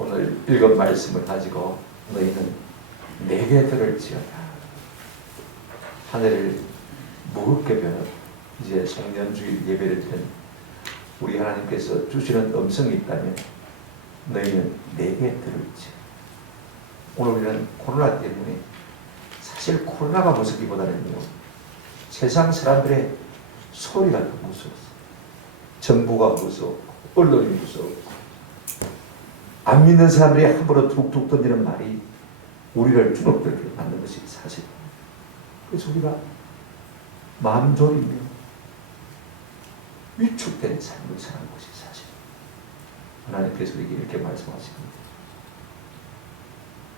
오늘 읽은 말씀을 가지고 너희는 내게 들을지어다. 하늘을 무겁게 벼는 이제 송년주일 예배를 드린 우리 하나님께서 주시는 음성이 있다면 너희는 내게 들을지어다. 오늘 우리는 코로나 때문에 사실 코로나가 무섭기보다는요, 세상 사람들의 소리가 더 무서웠어요. 정부가 무서웠고 언론이 무서웠고 안 믿는 사람들이 함부로 툭툭 던지는 말이 우리를 주눅들게 만든 것이 사실입니다. 그래서 우리가 마음 졸이며 위축된 삶을 사는 것이 사실입니다. 하나님께서 우리에게 이렇게 말씀하십니다.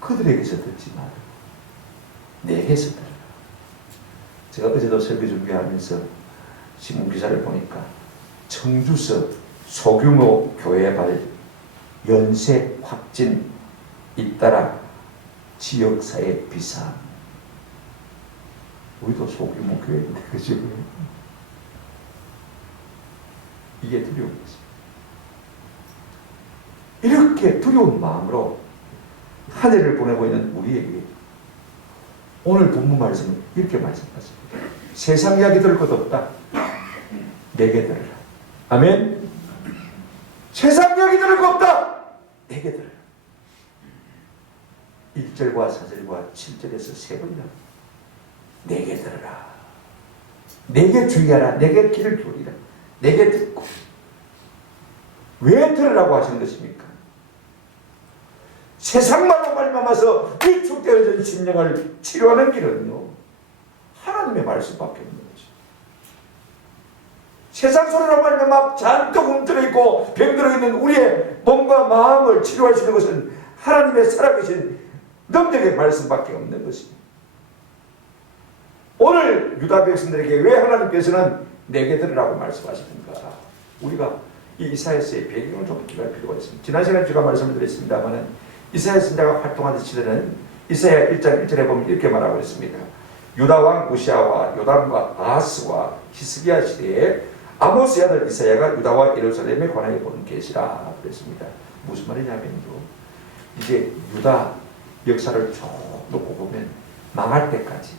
그들에게서 듣지 말고 내게서 들으라. 제가 어제도 설교 준비하면서 신문기사를 보니까 청주서 소규모 교회발 연쇄 확진 잇따라 지역사회 비상. 우리도 소규모 교회인데 그죠? 이게 두려운 것입니다. 이렇게 두려운 마음으로 한 해를 보내고 있는 우리에게 오늘 본문 말씀은 이렇게 말씀하십니다. 세상 이야기 들을 것 없다. 내게 들으라. 아멘. 세상 이야기 들을 것 없다. 내게 들으라. 1절과 4절과 7절에서 세 번이나 내게 들으라. 내게 주의하라. 내게 귀를 기울이라. 내게 듣고. 왜 들으라고 하시는 것입니까? 세상말로 말미암아서 위축되어진 심령을 치료하는 길은요, 하나님의 말씀밖에 없는 거죠. 세상 소리로 말미암아 잔뜩 움츠러 있고 병들어 있는 우리의 몸과 마음을 치료할 수 있는 것은 하나님의 살아계신 능력의 말씀밖에 없는 것입니다. 오늘 유다 백성들에게 왜 하나님께서는 내게 들으라고 말씀하시는가? 우리가 이 이사야서의 배경을 좀 기억할 필요가 있습니다. 지난 시간에 제가 말씀을 드렸습니다만 이사야 선지자가 활동하던 시대는 이사야 1장 1절에 보면 이렇게 말하고 있습니다. 유다 왕 우시아와 요담과 아하스와 히스기야 시대에 아모스의 아들 이사야가 유다와 예루살렘에 관하여 보는 계시라 그랬습니다. 무슨 말이냐면요, 이제 유다 역사를 쭉 놓고 보면 망할 때까지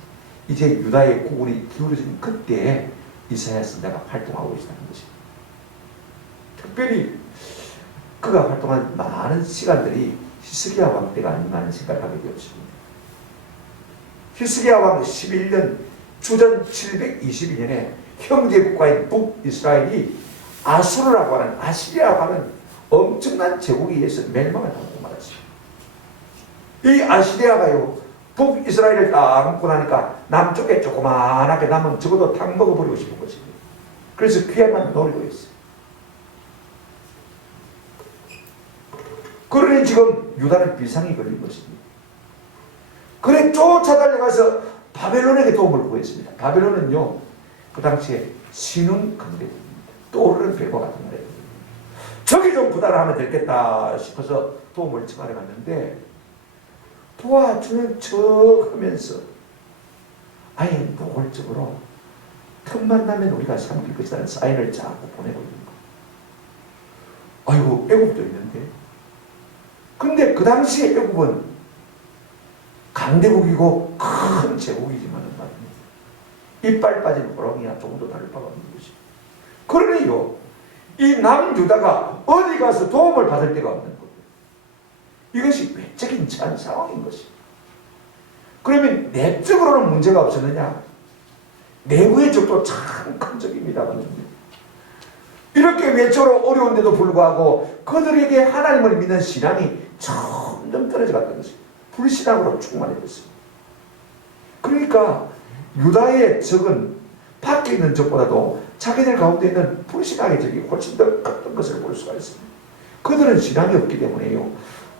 이제 유다의 국군이 기울어진 그때에 이사야 선지자가 활동하고 있다는 것입니다. 특별히 그가 활동한 많은 시간들이 히스기야 왕 때가 아닌가 하는 생각을 하게 되었습니다. 히스기야 왕 11년 주전 722년에 형제국가인 북이스라엘이 아수르라고 하는, 아시리아라고 하는 엄청난 제국에 의해서 멸망을 하고 말았어요. 이 아시리아가요, 북이스라엘을 다 안고 나니까 남쪽에 조그만하게 남은 적어도 탕 먹어버리고 싶은 것입니다. 그래서 귀한만 노리고 있어요. 그러니 지금 유다는 비상이 걸린 것입니다. 그래 쫓아달려가서 바벨론에게 도움을 구했습니다. 바벨론은요, 그 당시에 신흥 강대국입니다. 떠오르는 별과 같은 거예요. 저기 좀 부달하면 되겠다 싶어서 도움을 청하러 갔는데 도와주는 척 하면서 아예 노골적으로 틈만 나면 우리가 삼킬 것이라는 사인을 자꾸 보내고 있는 거예요. 아이고, 애국도 있는데. 근데 그 당시에 애국은 강대국이고 큰 제국이지만은 말입니다. 이빨 빠진 호랑이야 조금도 다를 바가 없는 것이죠. 그러니요, 이 남유다가 어디 가서 도움을 받을 데가 없는 거예요. 이것이 외적인 한 상황인 것이죠. 그러면 내적으로는 문제가 없었느냐? 내부의 적도 참 큰 적입니다만 이렇게 외적으로 어려운데도 불구하고 그들에게 하나님을 믿는 신앙이 점점 떨어져 갔던 것입니다. 불신앙으로 충만해졌습니다. 그러니까 유다의 적은 밖에 있는 적보다도 자기들 가운데 있는 불신앙의 적이 훨씬 더 컸던 것을 볼 수가 있습니다. 그들은 신앙이 없기 때문에요,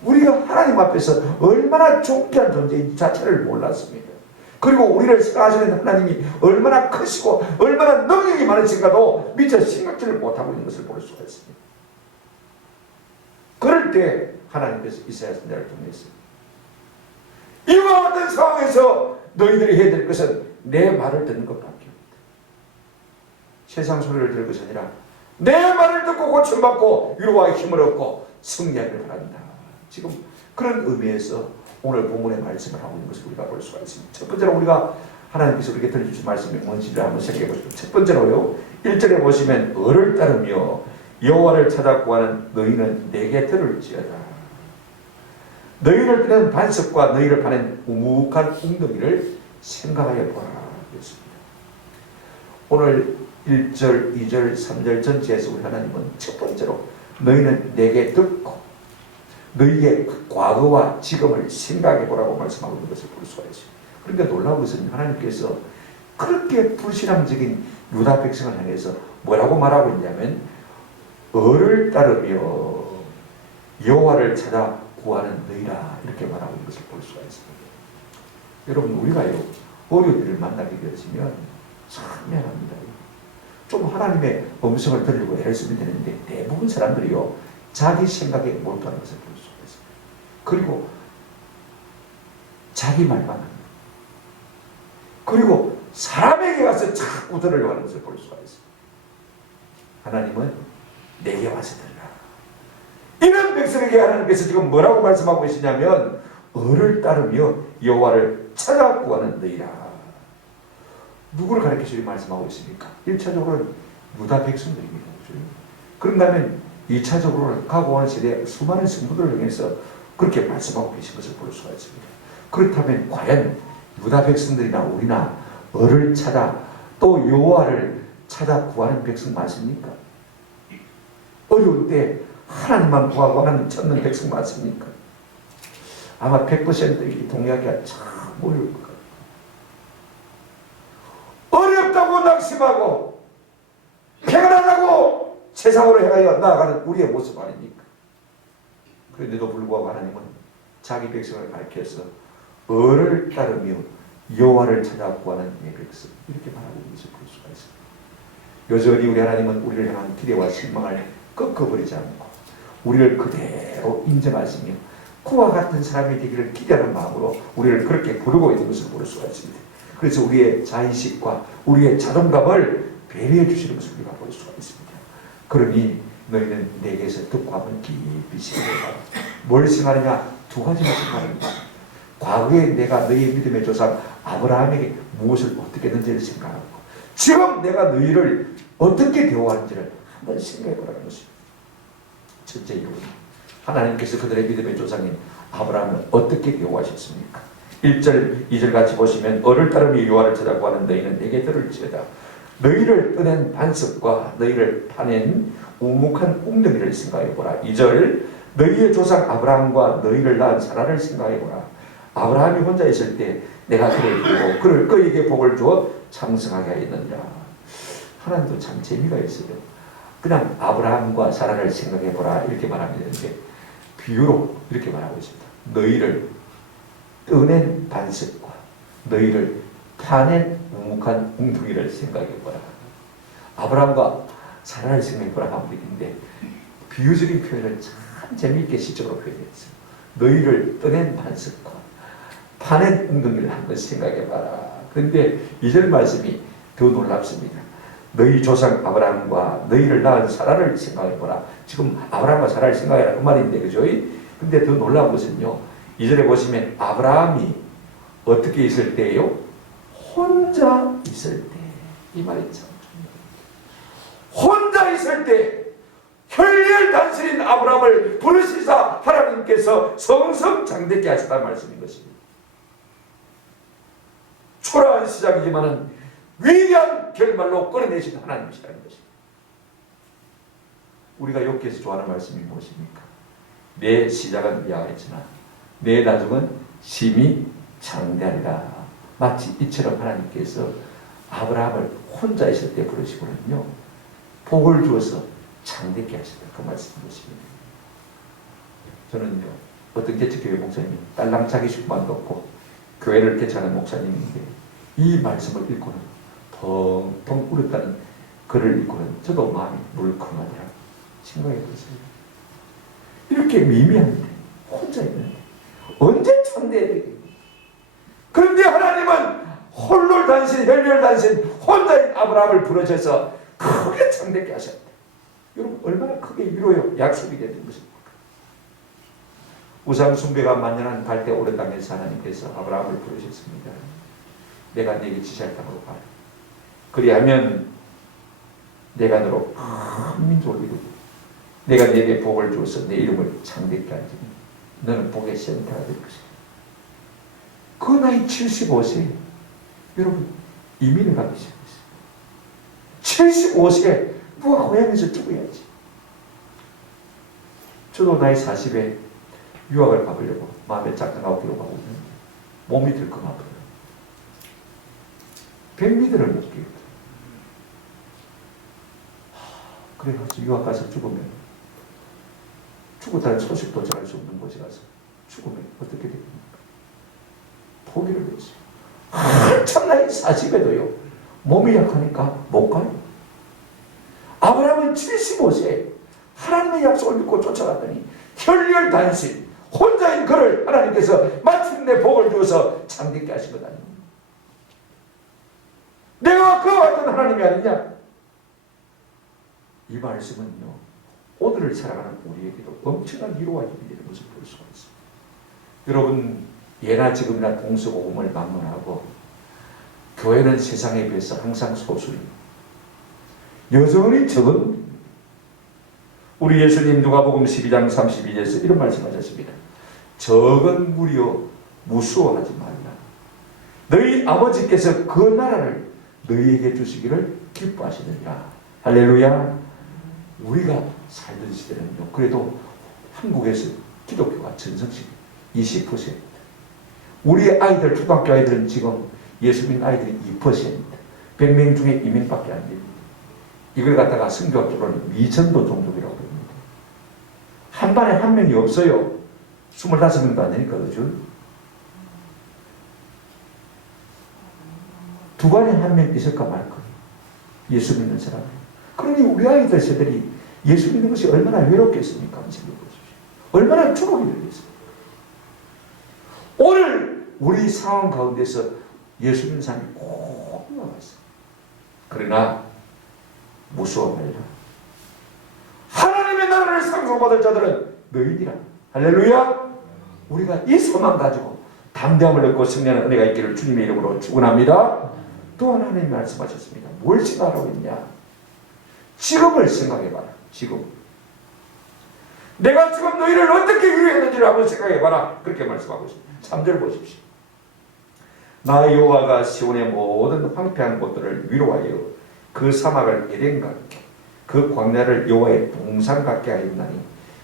우리가 하나님 앞에서 얼마나 존귀한 존재인 자체를 몰랐습니다. 그리고 우리를 사랑하시는 하나님이 얼마나 크시고 얼마나 능력이 많으신가도 미처 생각지를 못하고 있는 것을 볼 수가 있습니다. 그럴 때 하나님께서 이사야 선지자를 통해서 이와 같은 상황에서 너희들이 해야 될 것은 내 말을 듣는 것밖에 없다. 세상 소리를 들을 것이 아니라 내 말을 듣고 고침받고 위로와 힘을 얻고 승리하기를 바란다. 지금 그런 의미에서 오늘 본문의 말씀을 하고 있는 것을 우리가 볼 수가 있습니다. 첫 번째로 우리가 하나님께서 우리에게 들려주신 말씀이 뭔지를 한번 생각해 보시죠. 첫 번째로요, 1절에 보시면 을을 따르며 여호와를 찾아 구하는 너희는 내게 들을지어다. 너희를 뜨는 반석과 너희를 파는 우묵한 웅덩이를 생각하여 보라. 그랬습니다. 오늘 1절, 2절, 3절 전체에서 우리 하나님은 첫 번째로 너희는 내게 듣고 너희의 과거와 지금을 생각해 보라고 말씀하고 있는 것을 볼 수가 있습니다. 그런데 놀라운 것은 하나님께서 그렇게 불신앙적인 유다 백성을 향해서 뭐라고 말하고 있냐면 을을 따르며 여호와를 찾아 구하는 너희라 이렇게 말하고 있는 것을 볼 수가 있습니다. 여러분 우리가요 어려운 일을 만나게 되어지면 참 미안합니다. 좀 하나님의 음성을 들리고 애를 쓰면 되는데 대부분 사람들이요 자기 생각에 몰두하는 것을 볼 수가 있습니다. 그리고 자기 말만 합니다. 그리고 사람에게 와서 자꾸 들으려고 하는 것을 볼 수가 있습니다. 하나님은 내게 와서 들으라. 이런 백성에게 하나님께서 지금 뭐라고 말씀하고 계시냐면 을을 따르며 여호와를 찾아 구하는 너희라. 누구를 가리켜서 말씀하고 있습니까? 1차적으로는 유다 백성들입니다. 그런다면 2차적으로는 가고 온 시대의 수많은 성도들을 향해서 그렇게 말씀하고 계신 것을 볼 수가 있습니다. 그렇다면 과연 유다 백성들이나 우리나 을을 찾아 또 여호와를 찾아 구하는 백성 맞습니까? 어려울 때 하나님만 구하고 하나님 찾는 백성 맞습니까? 아마 100% 동의하기가 참 어려울 것 같아요. 어렵다고 낙심하고 평안하다고 세상으로 향하여 나아가는 우리의 모습 아닙니까? 그런데도 불구하고 하나님은 자기 백성을 가리켜서 을을 따르며 여호와를 찾아 구하는 내 백성 이렇게 말하고 있는 것을 볼 수가 있습니다. 여전히 우리 하나님은 우리를 향한 기대와 실망을 꺾어버리지 않고 우리를 그대로 인정하시며 그와 같은 사람이 되기를 기대하는 마음으로 우리를 그렇게 부르고 있는 것을 볼 수가 있습니다. 그래서 우리의 자의식과 우리의 자존감을 배려해 주시는 것을 우리가 볼 수가 있습니다. 그러니 너희는 내게서 듣고 한번 깊이 생각해봐. 뭘 생각하느냐? 두 가지만 생각합니다. 과거에 내가 너희의 믿음의 조상 아브라함에게 무엇을 어떻게 했는지를 생각하고 지금 내가 너희를 어떻게 대우하는지를 한번 생각해 보라는 것입니다. 첫째 이유는 하나님께서 그들의 믿음의 조상인 아브라함을 어떻게 대우하셨습니까? 1절, 2절 같이 보시면 을을 따르며 여호와를 찾아 구하는 너희는 내게 들을지어다. 너희를 떠낸 반석과 너희를 파낸 우묵한 웅덩이를 생각해 보라. 2절, 너희의 조상 아브라함과 너희를 낳은 사라를 생각해 보라. 아브라함이 혼자 있을 때 내가 그를 두고 그를 그에게 복을 주어昌盛하게 하였느니라. 하나님도 참 재미가 있어요. 그냥 아브라함과 사라를 생각해 보라 이렇게 말하면 되는데 비유로 이렇게 말하고 있습니다. 너희를 떠낸 반석과 너희를 파낸 우묵한 웅덩이를 생각해 보라. 아브라함과 사라를 생각해 보라 하면 되는데 비유적인 표현을 참 재미있게 시적으로 표현했어요. 너희를 떠낸 반석과 파낸 웅덩이를 한번 생각해 봐라. 그런데 2절 말씀이 더 놀랍습니다. 너희 조상 아브라함과 너희를 낳은 사라를 생각해 보라. 지금 아브라함과 사라를 생각해라 그 말인데 그죠? 근데 더 놀라운 것은요. 2절에 보시면 아브라함이 어떻게 있을 때예요? 혼자 있을 때. 이 말이 참 중요해요. 혼자 있을 때 혈혈단신인 아브라함을 부르시사 하나님께서 성성장대케 하셨다는 말씀인 것입니다. 초라한 시작이지만은 위대한 결말로 끌어내신 하나님이시라는 것입니다. 우리가 욥기에서 좋아하는 말씀이 무엇입니까? 내 시작은 야하였으나 내 나중은 심히 장대하리라. 마치 이처럼 하나님께서 아브라함을 혼자 있을 때 부르시고는요 복을 주어서 장대케 하시다 그 말씀인 것입니다. 저는요 어떤 개척교회 목사님이 딸랑 자기 식구만 놓고 교회를 개척하는 목사님인데 이 말씀을 읽고는 펑펑 울었다는 글을 읽고는 저도 마음이 물컹하더라고요. 생각해 보세요. 이렇게 미미한데 혼자 있는데 언제 창대해야 되겠니? 그런데 하나님은 홀롤단신 혈혈단신 혼자인 아브라함을 부르셔서 크게 창대케 하셨다. 여러분 얼마나 크게 위로요 약속이 되는 것입니까? 우상 숭배가 만연한 갈대 오른 땅에서 하나님께서 아브라함을 부르셨습니다. 내가 네게 지시할 땅으로 가라. 그리하면 내가 너로 큰 민족을 이루고 내가 네게 복을 주어서 내 이름을 창대케 하리니 너는 복의 센터가 될 것이다. 그 나이 75세 여러분 이민을 가기 시작했어요. 75세 누가 고향에서 죽어야지. 저도 나이 40에 유학을 가보려고 마음에 작정하고 들어가고 있는데 몸이 들컥 아파요. 100미터를 못 뛰어요. 그래가지고 유학 가서 죽으면 죽었다는 소식도 전할 수 없는 곳에 가서 죽으면 어떻게 됩니까? 포기를 했어요. 한참 나이 40에도요 몸이 약하니까 못 가요. 아브라함은 75세 하나님의 약속을 믿고 쫓아갔더니 혈혈단신 혼자인 그를 하나님께서 마침내 복을 주어서 창대케 하신 것 아닙니까? 내가 그와 같은 하나님이 아니냐? 이 말씀은요 오늘을 살아가는 우리에게도 엄청난 위로와 힘이 되는 것을 볼 수가 있습니다. 여러분 예나 지금이나 동서고금을 막론하고 교회는 세상에 비해서 항상 소수입니다. 여전히 적은 우리 예수님 누가복음 12장 32절에서 이런 말씀하셨습니다. 적은 무리여 무수워하지 말라. 너희 아버지께서 그 나라를 너희에게 주시기를 기뻐하시느니라. 할렐루야. 우리가 살던 시대는요 그래도 한국에서 기독교가 전성시 20%. 우리의 아이들 초등학교 아이들은 지금 예수 믿는 아이들이 2%. 100명 중에 2명밖에 안 됩니다. 이걸 갖다가 성교학적으로는 미전도 종족이라고 합니다. 한 반에 한 명이 없어요. 25명도 안 되니까 그죠? 두 반에 한 명 있을까 말까. 예수 믿는 사람. 그러니 우리 아이들 세대들이 예수 믿는 것이 얼마나 외롭겠습니까? 한번 생각해 보십시오. 얼마나 추억이 되겠습니까? 오늘 우리 상황 가운데서 예수 믿는 사람이 꼭 나와 있어요. 그러나 무서워 말라. 하나님의 나라를 상속받을 자들은 너희니라. 할렐루야. 우리가 이 소망 가지고 담대함을 얻고 승리하는 은혜가 있기를 주님의 이름으로 축원합니다. 또 하나님이 말씀하셨습니다. 뭘 생각하고 있냐? 지금을 생각해봐라. 지금 내가 지금 너희를 어떻게 위로했는지를 한번 생각해봐라. 그렇게 말씀하고 있습니다. 3절 보십시오. 나 여호와가 시온의 모든 황폐한 곳들을 위로하여 그 사막을 에덴 같게 그 광야를 여호와의 동산 같게 하였나니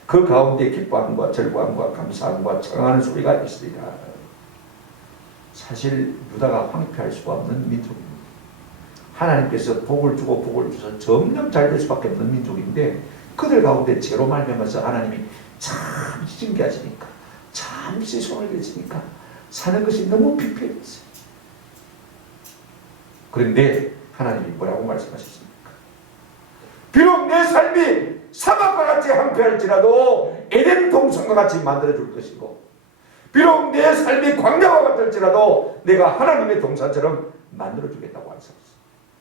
그 가운데 기뻐함과 절구함과 감사함과 청하는 소리가 있으리라. 사실 유다가 황폐할 수가 없는 민족입니다. 하나님께서 복을 주고 복을 주셔서 점점 잘 될 수밖에 없는 민족인데 그들 가운데 죄로 말미암아서 하나님이 잠시 징계하시니까 잠시 손을 내시니까 사는 것이 너무 피폐했어요. 그런데 하나님이 뭐라고 말씀하셨습니까? 비록 내 삶이 사막과 같이 황폐할지라도 에덴 동산과 같이 만들어줄 것이고 비록 내 삶이 광야와 같을지라도 내가 하나님의 동산처럼 만들어주겠다고 하셨어요.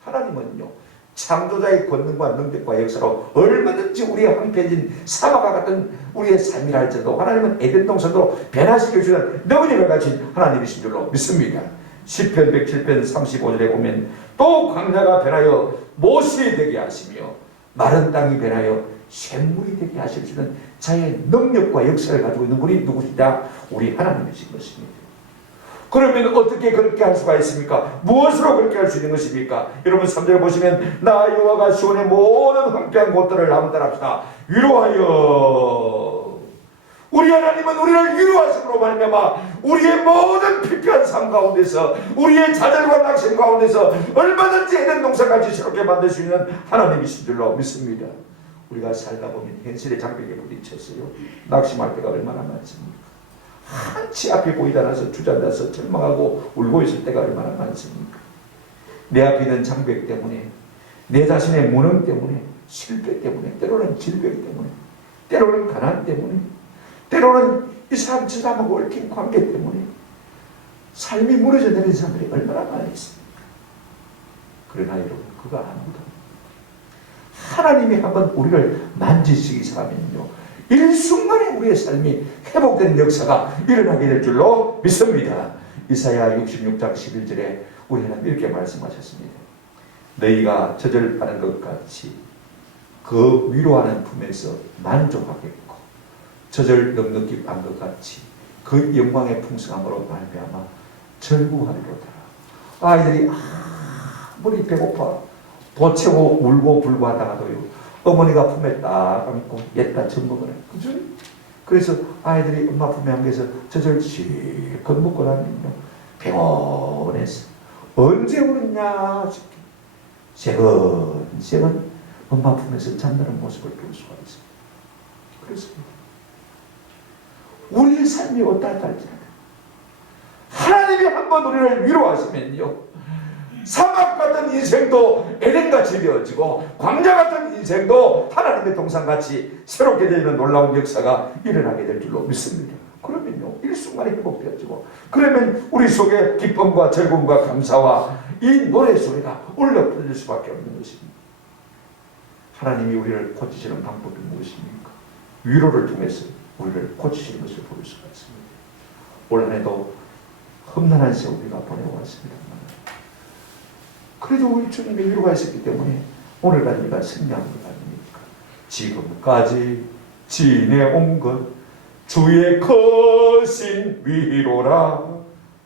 하나님은요 창조자의 권능과 능력과 역사로 얼마든지 우리의 황폐해진 사막과 같은 우리의 삶이라 할지라도 하나님은 에덴 동산으로 변화시켜주는 너그님을 가진 하나님이신 줄로 믿습니다. 시편 107편 35절에 보면 또 광야가 변하여 못이 되게 하시며 마른 땅이 변하여 샘물이 되게 하실 수 있는 자의 능력과 역사를 가지고 있는 분이 누구시냐? 우리 하나님이신 것입니다. 그러면 어떻게 그렇게 할 수가 있습니까? 무엇으로 그렇게 할 수 있는 것입니까? 여러분 3절 보시면 나 여호와가 시온의 모든 황폐한 곳들을 한번 따라합시다. 위로하여. 우리 하나님은 우리를 위로하심으로 말미암아 우리의 모든 피폐한 삶 가운데서 우리의 좌절과 낙심 가운데서 얼마든지 에덴 동산같이 새롭게 만들 수 있는 하나님이신 줄로 믿습니다. 우리가 살다 보면 현실의 장벽에 부딪혔어요. 낙심할 때가 얼마나 많습니까? 한치 앞이 보이지 않아서 주저앉아서 절망하고 울고 있을 때가 얼마나 많습니까? 내 앞에 있는 장벽 때문에 내 자신의 무능 때문에 실패 때문에 때로는 질병 때문에 때로는 가난 때문에 때로는 이 사람 저 사람하고 얽힌 관계 때문에 삶이 무너져 내리는 사람들이 얼마나 많이 있습니까? 그러나 여러분 그거 아무도 하나님이 한번 우리를 만지시기 시작하면요 일순간에 우리의 삶이 회복되는 역사가 일어나게 될 줄로 믿습니다. 이사야 66장 11절에 우리 하나님 이렇게 말씀하셨습니다. 너희가 저절하는 것 같이 그 위로하는 품에서 만족하겠고 저절 넉넉히 한 것 같이 그 영광의 풍성함으로 말미암아 절구하리로다. 아이들이 아무리 배고파 보채고 울고 불고 하다가도요, 어머니가 품에 딱 안고 옛다 젖먹으라. 그죠? 그래서 아이들이 엄마 품에 안겨서 저절 실컷 먹고 다니면 평온해서 언제 울었냐 싶게 새근새근 엄마 품에서 잠드는 모습을 볼 수가 있습니다. 그렇습니다. 우리의 삶이 어떠할지 하나님이 한번 우리를 위로하시면요, 사막 같은 인생도 에덴같이 되어지고 광야 같은 인생도 하나님의 동산같이 새롭게 되는 놀라운 역사가 일어나게 될 줄로 믿습니다. 그러면요, 일순간에 회복되어지고, 그러면 우리 속에 기쁨과 즐거움과 감사와 이 노래소리가 올려 퍼질 수밖에 없는 것입니다. 하나님이 우리를 고치시는 방법이 무엇입니까? 위로를 통해서 우리를 고치시는 것을 볼 수가 있습니다. 올 한 해도 험난한 세월이가 보내왔습니다만, 그래도 우리 주님의 위로가 있었기 때문에 오늘까지 우리가 승리한 것 아닙니까? 지금까지 지내온 것 주의 크신 위로라.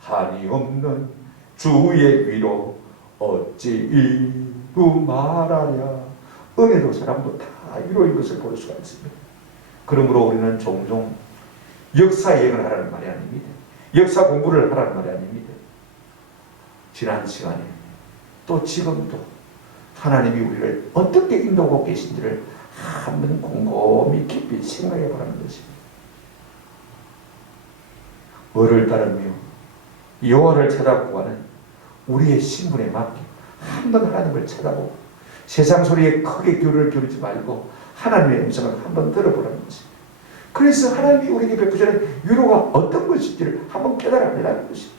한이 없는 주의 위로 어찌 이루 말하랴. 은혜도 사람도 다 위로인 것을 볼 수가 있습니다. 그러므로 우리는 종종 역사 여행을 하라는 말이 아닙니다. 역사 공부를 하라는 말이 아닙니다. 지난 시간에 또 지금도 하나님이 우리를 어떻게 인도하고 계신지를 한번 곰곰이 깊이 생각해 보라는 것입니다. 을을 따르며 여호와를 찾아구하는 우리의 신분에 맞게 한번 하나님을 찾아보고 세상 소리에 크게 귀를 기울이지 말고 하나님의 음성을 한번 들어보라는 것입니다. 그래서 하나님이 우리에게 베푸시는 위로가 어떤 것인지를 한번 깨달아내라는 것입니다.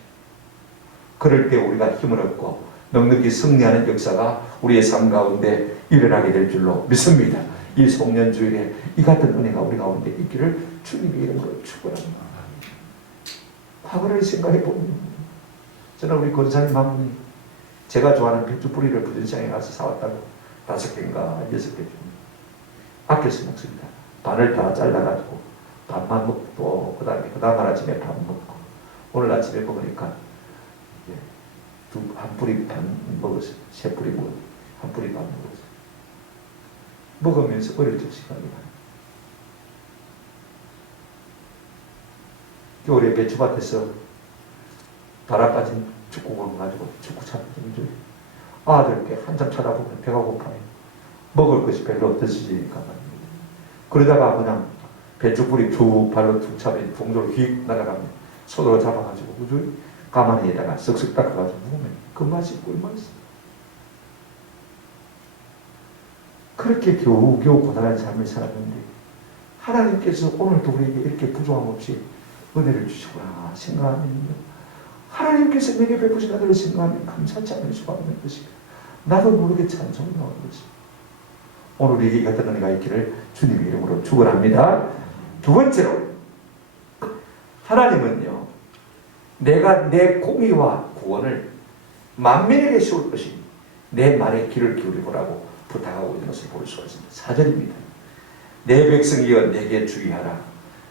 그럴 때 우리가 힘을 얻고 넉넉히 승리하는 역사가 우리의 삶 가운데 일어나게 될 줄로 믿습니다. 이 송년주일에 이 같은 은혜가 우리 가운데 있기를 주님의 이름으로 축원합니다. 과거를 생각해 보면 저는 우리 권사님 한 분이 제가 좋아하는 배추 뿌리를 부전시장에 가서 사왔다고 5개인가 6개 줍니다. 아껴서 먹습니다. 반을 다 잘라가지고 반만 먹고 그 다음 아침에 반 먹고 오늘 아침에 먹으니까 한 뿌리 반 먹었어요. 3뿌리 먹었어요. 한 뿌리 반 먹었어요. 먹으면서 어릴 적 생각이 나요. 겨울에 배추밭에서 바람 빠진 축구공 가지고 축구 차는 좀 아들께 한참 쳐다보면 배가 고파요. 먹을 것이 별로 없어지니까 말입니다. 그러다가 그냥 배추뿌리 쭉 발로 툭 차면 동조로 휙 날아가면 손으로 잡아가지고 그죠? 가마니에다가 쓱쓱 닦아가지고 먹으면 그 맛이 꿀맛이. 그렇게 겨우겨우 고단한 삶을 살았는데 하나님께서 오늘도 우리에게 이렇게 부족함 없이 은혜를 주시구나 생각하면요, 하나님께서 내게 베푸신 아들을 생각하면 감사치 않을 수가 없는 것입니다. 나도 모르게 찬송이 나오는 것입니다. 오늘 우리에게 이 같은 은혜가 있기를 주님의 이름으로 축원합니다. 두 번째로, 하나님은요, 내가 내 공의와 구원을 만민에게 씌울 것이니 내 말에 귀를 기울이보라고 부탁하고 있는 것을 볼 수가 있습니다. 4절입니다. 내 백성이여 내게 주의하라.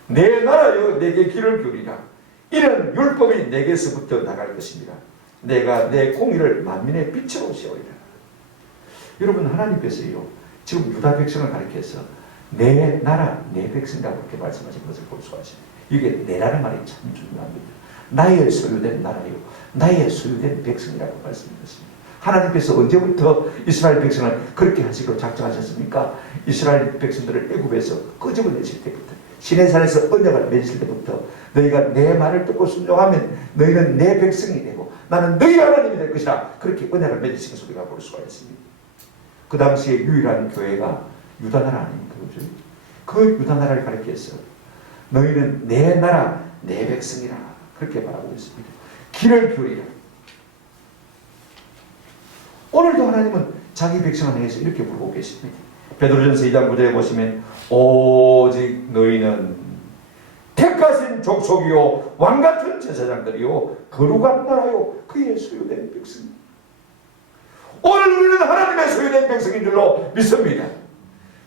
내 나라여 내게 귀를 기울이라. 이런 율법이 내게서부터 나갈 것입니다. 내가 내 공의를 만민의 빛으로 세우리라. 여러분, 하나님께서요, 지금 유다 백성을 가리켜서 내 나라, 내 백성이라고 그렇게 말씀하신 것을 볼 수가 있습니다. 이게 내라는 말이 참 중요합니다. 나의 소유된 나라요, 나의 소유된 백성이라고 말씀드렸습니다. 하나님께서 언제부터 이스라엘 백성을 그렇게 하시기로 작정하셨습니까? 이스라엘 백성들을 애굽에서 끄집어내실 때부터, 시내산에서 언약을 맺으실 때부터 너희가 내 말을 듣고 순종하면 너희는 내 백성이 되고 나는 너희 하나님이 될 것이라, 그렇게 언약을 맺으신 것을 우리가 볼 수가 있습니다. 그 당시에 유일한 교회가 유다나라 아닙니까? 그죠? 그 유다나라를 가리켜서 너희는 내 나라, 내 백성이라 그렇게 말하고 있습니다. 귀를 기울이라. 오늘도 하나님은 자기 백성을 향해서 이렇게 부르고 계십니다. 베드로전서 2장 9절에 보시면 오직 너희는 택하신 족속이요 왕같은 제사장들이요 거룩한 나라요 그의 소유된 백성. 오늘 우리는 하나님의 소유된 백성인 줄로 믿습니다.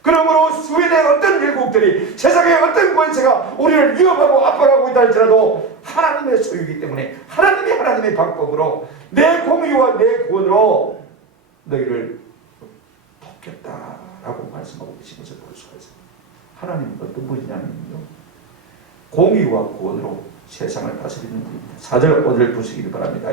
그러므로 수인의 어떤 일국들이 세상의 어떤 권세가 우리를 위협하고 압박하고 있다 할지라도 하나님의 소유이기 때문에 하나님이 하나님의 방법으로 내 공의와 내 구원으로 너희를 돕겠다라고 말씀하고 계신 것을 볼 수가 있습니다. 하나님은 어떤 분이냐면요, 공의와 구원으로 세상을 다스리는 분입니다. 4절 5절 보시기 바랍니다.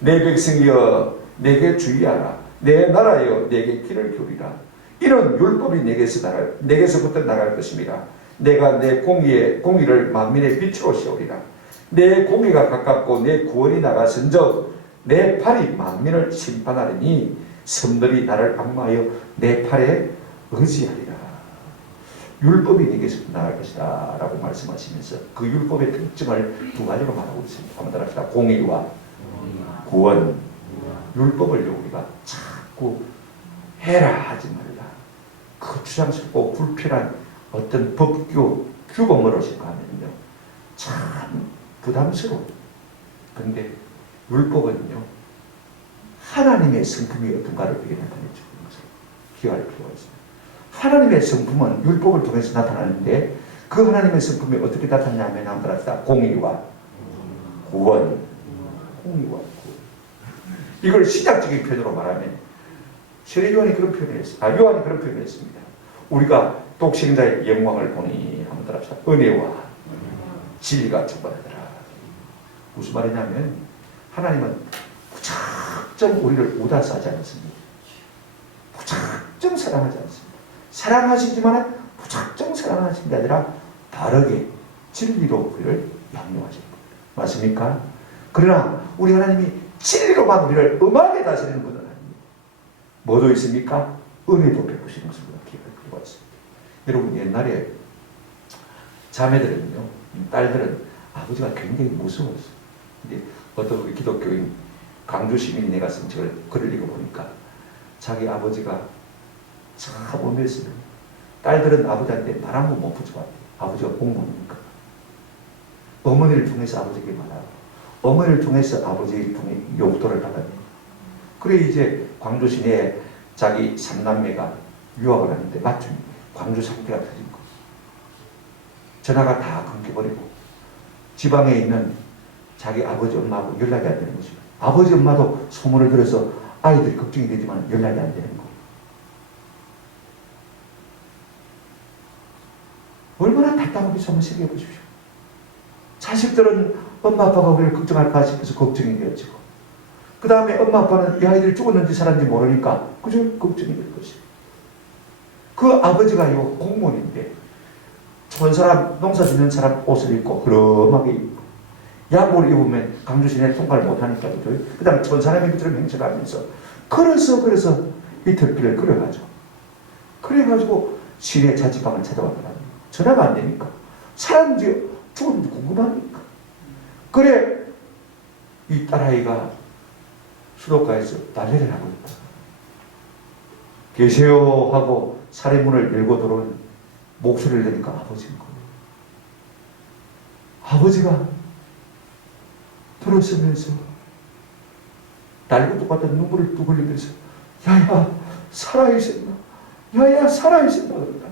내 백성이여 내게 주의하라. 내 나라여 내게 귀를 기울이라. 이는 율법이 내게서부터 나갈 것입니다. 내가 내 공의를 만민의 빛으로 세우리라. 내 공의가 가깝고 내 구원이 나가선즉 내 팔이 만민을 심판하리니 섬들이 나를 악마하여 내 팔에 의지하리라. 율법이 내게서부터 나갈 것이다 라고 말씀하시면서 그 율법의 특징을 두 가지로 말하고 있습니다. 한번 따라합시다. 공의와 구원. 율법을 우리가 자꾸 해라 하지 말라. 거추장스럽고 불필요한 어떤 법규, 규범으로 생각하면요, 참 부담스러워요. 그런데 율법은요, 하나님의 성품이 어떤가를 나타내 주는 것을 기억할 필요가 있습니다. 하나님의 성품은 율법을 통해서 나타나는데 그 하나님의 성품이 어떻게 나타나냐면 한번 따라합시다. 공의와 구원. 공의와 구원. 이걸 시작적인 표현으로 말하면 요한이 그런 표현을 했습니다. 요한이 그런 표현을 했습니다. 우리가 독생자의 영광을 보니 한번 따라합시다. 은혜와 진리가 충만하더라. 무슨 말이냐면 하나님은 무작정 우리를 오다사하지 않습니다. 무작정 사랑하지 않습니다. 사랑하시지만 무작정 사랑하시는 게 아니라 바르게 진리로 우리를 양육하시는 겁니다. 맞습니까? 그러나 우리 하나님이 진리로만 우리를 엄하게 다스리는 분은 아닙니다. 뭐도 있습니까? 은혜도 베푸시는 것을 우리가 기억할 필요가 있습니다. 여러분, 옛날에 자매들은요, 딸들은 아버지가 굉장히 무서웠어요. 근데 어떤 우리 기독교인 강주 시민이 내가 쓴 글을 읽어보니까 자기 아버지가 참 엄했어요. 딸들은 아버지한테 말 한 번 못 붙여봤대요. 아버지가 공무원이니까. 어머니를 통해서 아버지에게 말하고 어머니를 통해서 아버지를 통해 용돈을 받았네요. 그래 이제 광주 시내에 자기 삼남매가 유학을 하는데 마침 광주 사태가 터진 거. 전화가 다 끊겨버리고 지방에 있는 자기 아버지 엄마하고 연락이 안 되는 거죠. 아버지 엄마도 소문을 들어서 아이들이 걱정이 되지만 연락이 안 되는 거. 얼마나 답답하겠어 한번 생각해 보십시오. 자식들은 엄마 아빠가 우리를 걱정할까 싶어서 걱정이 되어지고 그 다음에 엄마 아빠는 이 아이들이 죽었는지 살았는지 모르니까 그저 걱정이 될 것이에요. 그 아버지가요 공무원인데 좋은 사람, 농사 짓는 사람 옷을 입고 흐름하게 입고 야구를 입으면 강주 시내에 통과를 못하니까 그 다음에 좋은 사람인 것처럼 행세하면서 그래서 이틀길을 걸어가죠. 그래가지고 시내 자취방을 찾아왔더라고요. 전화가 안 되니까 사람인지 죽었는지 궁금하니까. 그래 이 딸아이가 수도가에서 난리를 하고 있다. 계세요 하고 사례문을 열고 들어오는 목소리를 내니까 아버지인 거예요. 아버지가 들어서면서 날과 똑같은 눈물을 뚝 흘리면서 야야 살아있었나? 야야 살아있었나? 그런다.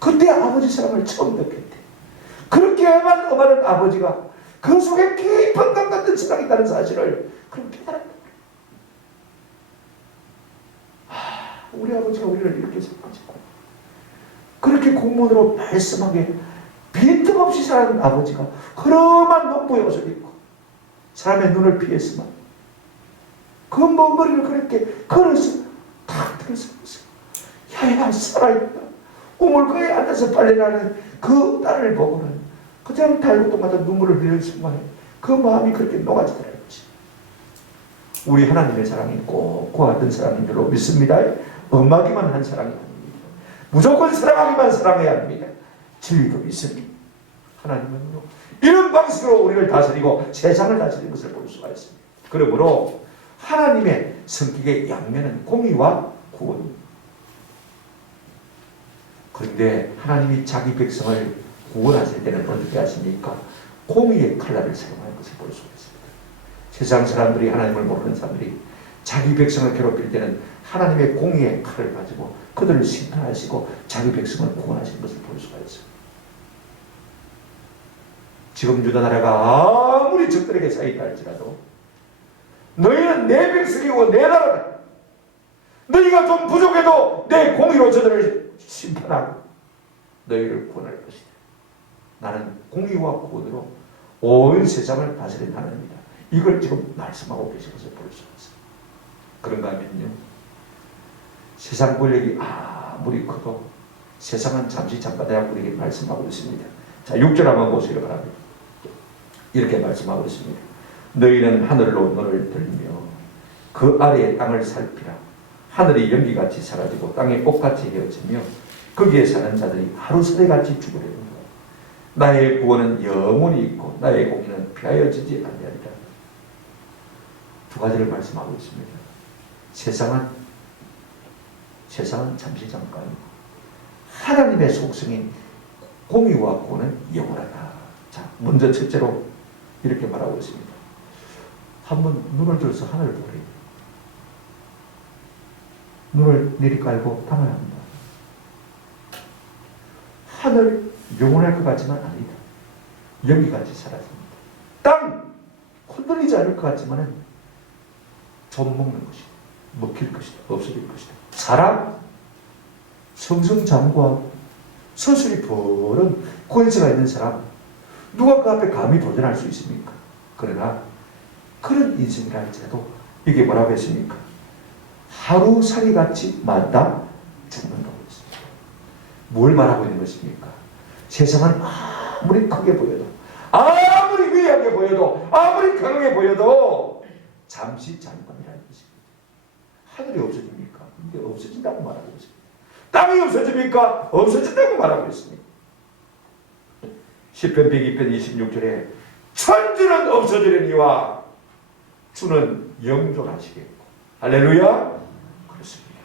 그때 아버지 사랑을 처음 느꼈대. 그렇게만 엄하는 아버지가 그 속에 깊은 강 같은 사랑이 있다는 사실을 그럼 깨달았다. 우리 아버지가 우리를 이렇게 사랑하시고 그렇게 공무원으로 말씀하게 빈틈없이 살아가는 아버지가 흐름한 농부의 옷을 입고 사람의 눈을 피했으면 그 먼 거리를 그렇게 걸어서 탁 들어서면서 야야 살아있다. 우물가에 앉아서 빨래라는 그 딸을 보고는 그냥 달구동마다 눈물을 흘릴 순간에 그 마음이 그렇게 녹아지더라는 것이. 우리 하나님의 사랑이 꼭 그와 같은 사랑인 줄로 믿습니다. 엄하기만 한 사랑이 아닙니다. 무조건 사랑하기만 사랑해야 합니다. 진리도 있습니다. 하나님은요 이런 방식으로 우리를 다스리고 세상을 다스리는 것을 볼 수가 있습니다. 그러므로 하나님의 성격의 양면은 공의와 구원입니다. 그런데 하나님이 자기 백성을 구원하실 때는 어떻게 하십니까? 공의의 칼날을 사용하는 것을 볼 수가 있습니다. 세상 사람들이, 하나님을 모르는 사람들이 자기 백성을 괴롭힐 때는 하나님의 공의의 칼을 가지고 그들을 심판하시고 자기 백성을 구원하시는 것을 볼 수가 있어요. 지금 유다 나라가 아무리 적들에게 쌓였다 할지라도 너희는 내 백성이고 내 나라다. 너희가 좀 부족해도 내 공의로 저들을 심판하고 너희를 구원할 것이다. 나는 공의와 구원으로 온 세상을 다스린 하나님이다. 이걸 지금 말씀하고 계신 것을 볼 수가 있어요. 그런가 하면요, 세상 권력이 아무리 커도 세상은 잠시 잠깐이야 우리에게 말씀하고 있습니다. 자, 6절 한번 보시기 바랍니다. 이렇게 말씀하고 있습니다. 너희는 하늘로 눈을 들며 그 아래의 땅을 살피라. 하늘이 연기같이 사라지고 땅이 옷같이 헤어지며 거기에 사는 자들이 하루살이같이 죽으려는가. 나의 구원은 영원히 있고 나의 공의는 피하여지지 아니하리라. 두 가지를 말씀하고 있습니다. 세상은 잠시 잠깐이고 하나님의 속성인 공의와 구원은 영원하다. 자, 먼저 첫째로 이렇게 말하고 있습니다. 한번 눈을 들어서 하늘을 보래요. 눈을 내리깔고 땅을 합니다. 하늘 영원할 것 같지만 아니다. 연기같이 사라집니다. 땅 흔들리지 않을 것 같지만 좀 먹는 것이다. 먹힐 것이다. 없어질 것이다. 사람 성성장구하고 서술이 버른 권세가 있는 사람 누가 그 앞에 감히 도전할 수 있습니까? 그러나 그런 인생이라 할지라도 이게 뭐라고 했습니까? 하루살이같이 마다 죽는다고 했습니다. 뭘 말하고 있는 것입니까? 세상은 아무리 크게 보여도 아무리 위대하게 보여도 아무리 강하게 보여도 잠시 잠깐이라는 것입니다. 하늘이 없어집니까? 이게 없어진다고 말하고 있습니다. 땅이 없어집니까? 없어진다고 말하고 있습니다. 시편 102편 26절에 천주는 없어지려니와 주는 영존하시겠고. 할렐루야. 그렇습니다.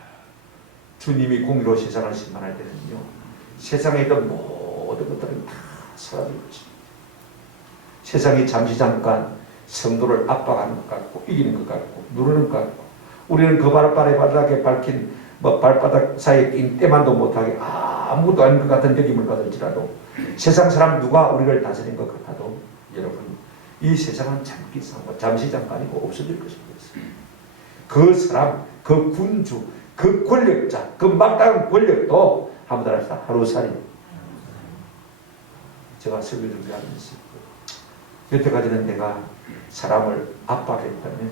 주님이 공의로 세상을 심판할 때는요, 세상에 있던 모든 것들은 다 사라질 것입니다. 세상이 잠시 잠깐 성도를 압박하는 것 같고 이기는 것 같고 누르는 것 같고 우리는 그 발바닥에 밝힌 발바닥 사이에 낀 때만도 못하게 아무것도 아닌 것 같은 느낌을 받을지라도 세상 사람 누가 우리를 다스린 것 같아도 여러분, 이 세상은 잠시 잠깐이고 없어질 것입니다. 그 사람, 그 군주, 그 권력자, 그 막다른 권력도 한번 따라서 하루살이. 제가 설교 준비하면서 여태까지는 내가 사람을 압박했다면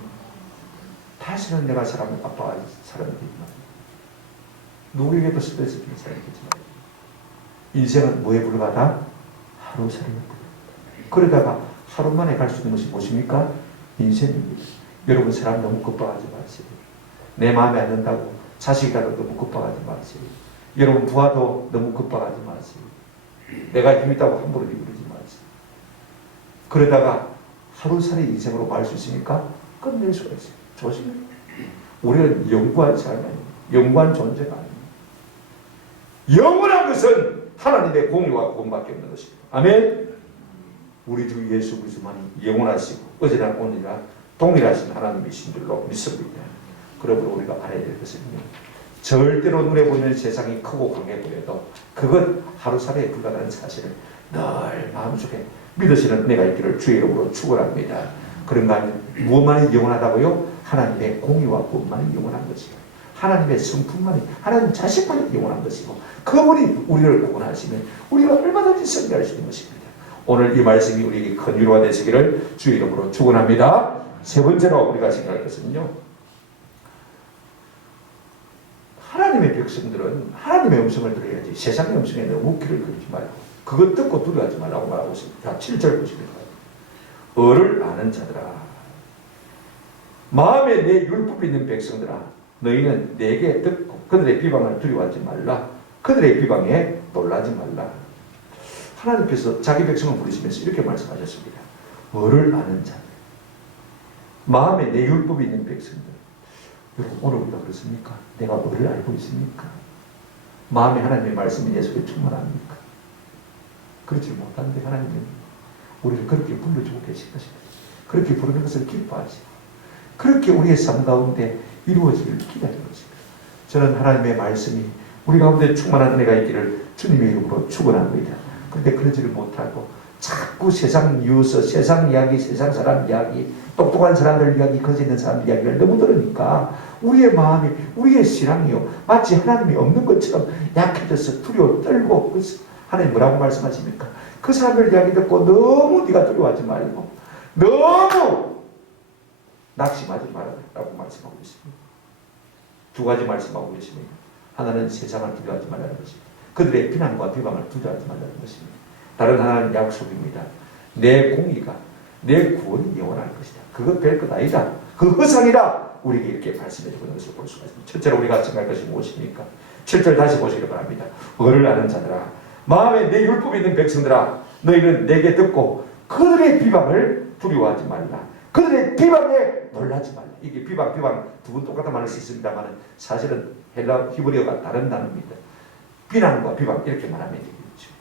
다시는 내가 사람을 압박할 사람이 되지 말아요. 누구에게도 스트레스 주는 사람이 되지 말아요. 인생은 뭐에 불과하다? 하루살이에 불과하다. 그러다가 하루 만에 갈 수 있는 것이 무엇입니까? 인생입니다. 여러분, 사람 너무 급박하지 마세요. 내 마음에 안 든다고 자식이라도 너무 급박하지 마세요. 여러분, 부하도 너무 급박하지 마세요. 내가 힘 있다고 함부로 이루지 마세요. 그러다가 하루살이 인생으로 갈 수 있으니까 끝낼 수가 있어요. 조심해요. 우리는 영구한 삶이 아닙니다. 영원한 존재가 아닙니다. 영원한 것은 하나님의 공의와 구원밖에 없는 것입니다. 아멘. 우리 주 예수 그리스도만이 영원하시고 어제나 오늘이나 동일하신 하나님이신 줄로 믿습니다. 그러므로 우리가 알아야 될 것은요, 절대로 눈에 보이는 세상이 크고 강해 보여도 그것 하루살이에 불과하다는 사실을 늘 마음속에 믿으시는 은혜가 있기를 주의 이름으로 축원합니다. 그런가 하면 무엇만이 영원하다고요? 하나님의 공의와 구원만이 영원한 것이요, 하나님의 성품만이, 하나님 자신만이 영원한 것이고, 그분이 우리를 구원하시면 우리가 얼마든지 승리할 수 있는 것입니다. 오늘 이 말씀이 우리에게 큰 위로가 되시기를 주의 이름으로 축원합니다. 세 번째로 우리가 생각할 것은요, 하나님의 백성들은 하나님의 음성을 들어야지 세상의 음성에 너무 귀를 기울이지 말고 그것 듣고 두려워하지 말라고 말하고 있습니다. 7절 보십니다. 어를 아는 자들아, 마음에 내 율법이 있는 백성들아, 너희는 내게 듣고 그들의 비방을 두려워하지 말라. 그들의 비방에 놀라지 말라. 하나님께서 자기 백성을 부르시면서 이렇게 말씀하셨습니다. 어를 아는 자들, 마음에 내 율법이 있는 백성들. 여러분, 오늘 우리가 그렇습니까? 내가 어를 알고 있습니까? 마음에 하나님의 말씀이 내 속에 충만합니까? 그렇지 못한데 하나님은 우리를 그렇게 불러주고 계신 것입니다. 그렇게 부르는 것을 기뻐하시고 그렇게 우리의 삶 가운데 이루어지기를 기다리는 것입니다. 저는 하나님의 말씀이 우리 가운데 충만한 은혜가 있기를 주님의 이름으로 축원합니다. 그런데 그러지를 못하고 자꾸 세상 뉴스, 세상 이야기, 세상 사람 이야기, 똑똑한 사람들 이야기, 거짓 있는 사람 이야기를 너무 들으니까 우리의 마음이, 우리의 신앙이요 마치 하나님이 없는 것처럼 약해져서 두려워 떨고. 그래서 하나님 뭐라고 말씀하십니까? 그 사람들 이야기 듣고 너무 네가 두려워하지 말고 너무 낙심하지 말라고 말씀하고 있습니다. 두 가지 말씀하고 계십니다. 하나는 세상을 두려워하지 말라는 것입니다. 그들의 비난과 비방을 두려워하지 말라는 것입니다. 다른 하나는 약속입니다. 내 공의가, 내 구원이 영원할 것이다. 그거 별것 아니다. 그 허상이다. 우리에게 이렇게 말씀해 주는 것을 볼 수가 있습니다. 첫째로 우리가 생각할 것이 무엇입니까? 7절 다시 보시기 바랍니다. 어를 아는 자들아, 마음에 내 율법이 있는 백성들아, 너희는 내게 듣고 그들의 비방을 두려워하지 말라. 그들의 비방에 놀라지 말라. 이게 비방 두 분 똑같은 말을 쓰십니다만 사실은 헬라 히브리어가 다른 단어입니다. 비난과 비방 이렇게 말하면 되겠죠.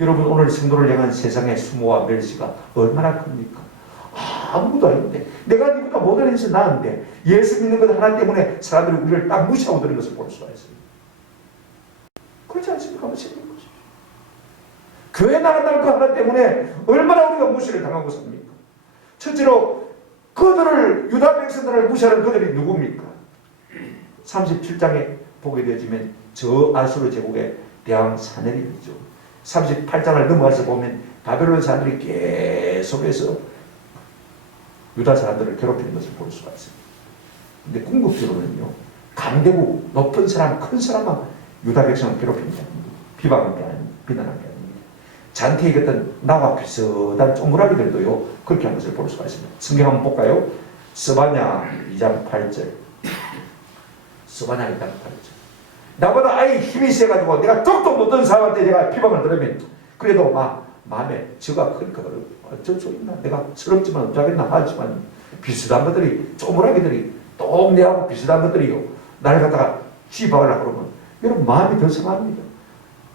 여러분 오늘 성도를 향한 세상의 수모와 멸시가 얼마나 큽니까? 아무것도 아닌데 내가 니보다 못한 일에서 나은데 예수 믿는 것 하나 때문에 사람들이 우리를 딱 무시하고 드는 것을 볼 수가 있습니다. 그렇지 않습니까? 무시하는 거죠. 교회 나간다는 것 하나 때문에 얼마나 우리가 무시를 당하고 삽니까? 첫째로 그들을 유다 백성들을 무시하는 그들이 누굽니까? 37장에 보게 되어지면 저 아수르 제국의 대왕 사내립이죠. 38장을 넘어가서 보면 바벨론 사람들이 계속해서 유다 사람들을 괴롭히는 것을 볼 수가 있습니다. 근데 궁극적으로는요, 강대국, 높은 사람, 큰 사람만 유다 백성을 괴롭히는 게 아닙니다. 비방한 게 아닙니다. 비난한 게 아닙니다. 잔태에 있던 나와 비슷한 쪼무라기들도요, 그렇게 한 것을 볼 수가 있습니다. 성경 한번 볼까요? 스바냐 2장 8절. 스바냐 2장 8절. 나보다 아예 힘이 세가지고 내가 똑똑 못한 사람한테 내가 비방을 들으면 그래도 막 마음에 저가 크니까 어쩔 수 있나, 내가 서럽지만 어쩌겠나 하지만 비슷한 것들이, 쪼무라기들이 또 내하고 비슷한 것들이요 나를 갖다가 쥐박으려고 그러면 여러분 마음이 더 상합니다.